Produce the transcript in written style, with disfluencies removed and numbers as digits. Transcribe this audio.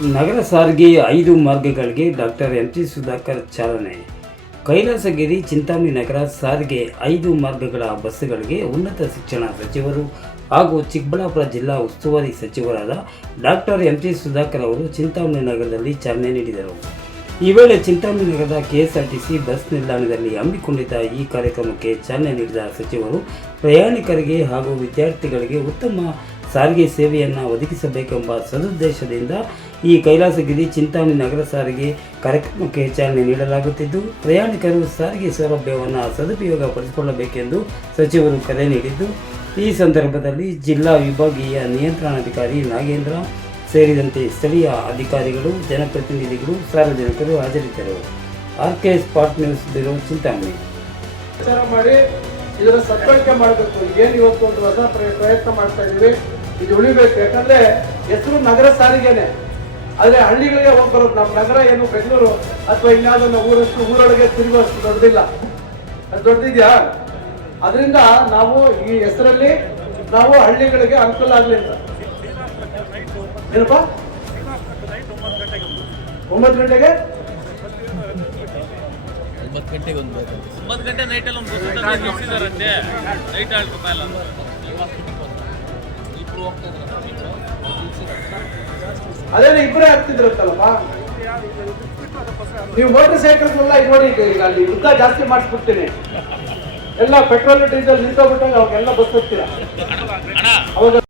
ನಗರ ಸಾರಿಗೆ 5 ಮಾರ್ಗಗಳಿಗೆ ಡಾಕ್ಟರ್ ಎಂಟಿ ಸುಧಾಕರ್ ಚಾಲನೆ. ಕೈಲಾಸಗಿರಿ ಚಿಂತಾಮಣಿ ನಗರ ಸಾರಿಗೆ 5 ಮಾರ್ಗಗಳ ಬಸ್ಸುಗಳಿಗೆ ಉನ್ನತ ಶಿಕ್ಷಣ ಸಚಿವರು ಹಾಗೂ ಚಿಕ್ಕಬಳ್ಳಾಪುರ ಜಿಲ್ಲಾ ಉಸ್ತುವಾರಿ ಸಚಿವರಾದ ಡಾಕ್ಟರ್ ಎಂಟಿ ಸುಧಾಕರ್ ಅವರು ಚಿಂತಾಮಣಿ ನಗರದಲ್ಲಿ ಚಾಲನೆ ನೀಡಿದರು. ಈ ವೇಳೆ ಚಿಂತಾಮಣಿ ನಗರದ ಕೆಎಸ್ಆರ್ಟಿಸಿ ಬಸ್ ನಿಲ್ದಾಣದಲ್ಲಿ ಹಮ್ಮಿಕೊಂಡಿದ್ದ ಈ ಕಾರ್ಯಕ್ರಮಕ್ಕೆ ಚಾಲನೆ ನೀಡಿದ ಸಚಿವರು ಪ್ರಯಾಣಿಕರಿಗೆ ಹಾಗೂ ವಿದ್ಯಾರ್ಥಿಗಳಿಗೆ ಉತ್ತಮ ಸಾರಿಗೆ ಸೇವೆಯನ್ನು ಒದಗಿಸಬೇಕೆಂಬ ಸದುದ್ದೇಶದಿಂದ ಈ ಕೈಲಾಸಗಿರಿ ಚಿಂತಾಮಣಿ ನಗರ ಸಾರಿಗೆ ಕಾರ್ಯಕ್ರಮಕ್ಕೆ ಚಾಲನೆ ನೀಡಲಾಗುತ್ತಿದ್ದು, ಪ್ರಯಾಣಿಕರು ಸಾರಿಗೆ ಸೌಲಭ್ಯವನ್ನು ಸದುಪಯೋಗ ಪಡಿಸಿಕೊಳ್ಳಬೇಕೆಂದು ಸಚಿವರು ಕರೆ ನೀಡಿದ್ದು, ಈ ಸಂದರ್ಭದಲ್ಲಿ ಜಿಲ್ಲಾ ವಿಭಾಗೀಯ ನಿಯಂತ್ರಣಾಧಿಕಾರಿ ನಾಗೇಂದ್ರ ಸೇರಿದಂತೆ ಸ್ಥಳೀಯ ಅಧಿಕಾರಿಗಳು, ಜನಪ್ರತಿನಿಧಿಗಳು, ಸಾರ್ವಜನಿಕರು ಹಾಜರಿದ್ದರು. RK spot news bureau Chintamani. ಮಾಡಿ ಇದರ ಸದ್ಬಳಕೆ ಮಾಡಬೇಕು. ಏನು ಇವತ್ತು ಒಂದು ಹೊಸ ಪ್ರಯತ್ನ ಮಾಡ್ತಾ ಇದೀವಿ, ಇದು ಉಳಿಬೇಕು. ಯಾಕಂದ್ರೆ ಹೆಸರು ನಗರ ಸಾರಿಗೆನೆ, ಆದ್ರೆ ಹಳ್ಳಿಗಳಿಗೆ ಹೋಗಿ ಬರೋದು. ನಮ್ಮ ನಗರ ಏನು ಬೆಂಗಳೂರು ಅಥವಾ ಇನ್ಯಾವುದೋ ಊರೊಳಗೆ ತಿರುಗುವಷ್ಟು ದೊಡ್ಡದಿಲ್ಲ, ಅದು ದೊಡ್ಡದಿದ್ಯಾ? ಅದರಿಂದ ನಾವು ಈ ಹೆಸರಲ್ಲಿ ನಾವು ಹಳ್ಳಿಗಳಿಗೆ ಅನುಕೂಲ ಆಗಲಿ ಅಂತ. ಏನಪ್ಪ 9 ಗಂಟೆಗೆ 9 ಗಂಟೆ ನೈಟಲ್ಲಿ ಒಂದು ನಿಲ್ಸಿದಾರಂತೆ. ನೈಟ್ ಆಳ್ಕೊತಾಯಿಲ್ಲ ಅದೇನು ಇಬ್ಬರೇ ಆಗ್ತಿದ್ರತ್ತಲ್ಲಪ್ಪ. ನೀವು ಮೋಟರ್ ಸೈಕಲ್ನೆಲ್ಲ ಇದು ನೋಡಿ, ಈಗ ಅಲ್ಲಿ ಉದ್ದ ಜಾಸ್ತಿ ಮಾಡಿಸ್ಬಿಡ್ತೀನಿ. ಎಲ್ಲ ಪೆಟ್ರೋಲ್ ಡೀಸೆಲ್ ನಿಂತೋಗ್ಬಿಟ್ಟಾಗ ಅವಾಗೆಲ್ಲ ಬಸ್ ಹೋಗ್ತೀರಾ ಅವಾಗ